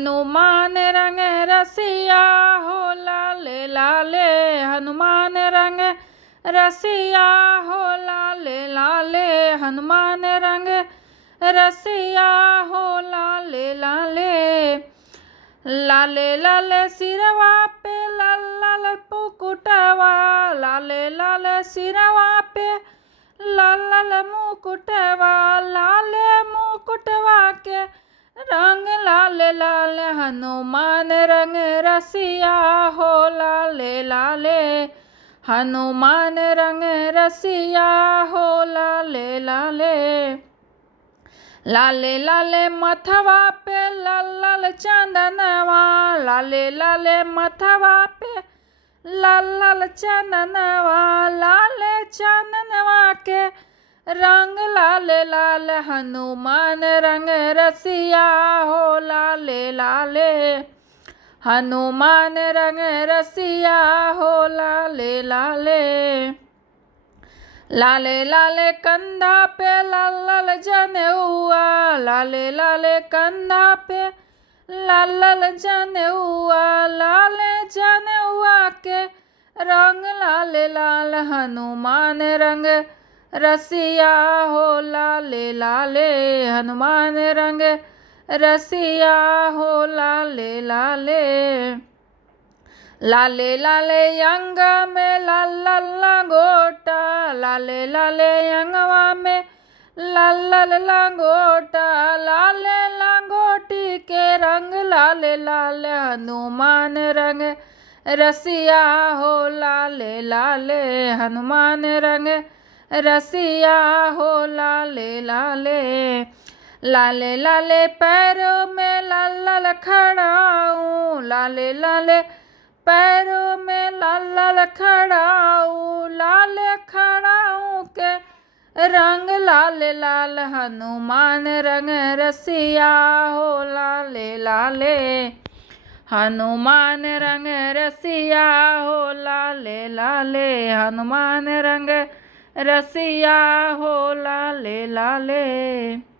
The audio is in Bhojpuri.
हनुमान रंग रसिया हो लाले लाले, हनुमान रंग रसिया हो लाले लाले, हनुमान रंग रसिया हो लाले लाले। लाले लाले सिरवा पे लाल लाल मुकुटवा, लाले लाले सिरवा पे लाल लाल मुकुटवा, लाले मुकुटवा के रंग लाल लाल, हनुमान रंग रसिया हो लाले लाले, हनुमान रंग रसिया हो लाले लाले। लाले लाले मथवा पे लाल लाल चंदनवा, लाले लाले मथवा पे लाल लाल चंदनवा, लाले चंदनवा के रंग लाल लाल, हनुमान रंग रसिया हो लाले लाले, हनुमान रंग रसिया हो लाले लाले। लाले लाले कंधा पे लाल लाल जनेऊआ, लाले लाले कंधा पे लाल लाल जनेऊआ, लाले जनेऊआ के रंग लाल लाल, हनुमान रंग रसिया हो लाले लाले, हनुमान रंग रसिया हो लाले लाले। लाले लाले अंग में लाल लाल लंगोटा, लाले लाले अंगवा में लाल लाल लंगोटा, लाले लंगोटी के रंग लाल लाल, हनुमान रंग रसिया हो लाले लाले, हनुमान रंग रसिया हो लाले लाले। लाले लाले पैरों में लाल लाल खड़ाऊं, लाले लाले पैरों में लाल लाल खड़ाऊं, लाल खड़ाऊं के रंग लाल लाल, हनुमान रंग रसिया हो लाले लाले, हनुमान रंग रसिया हो लाले लाले, हनुमान रंग रसिया हो लाले लाले।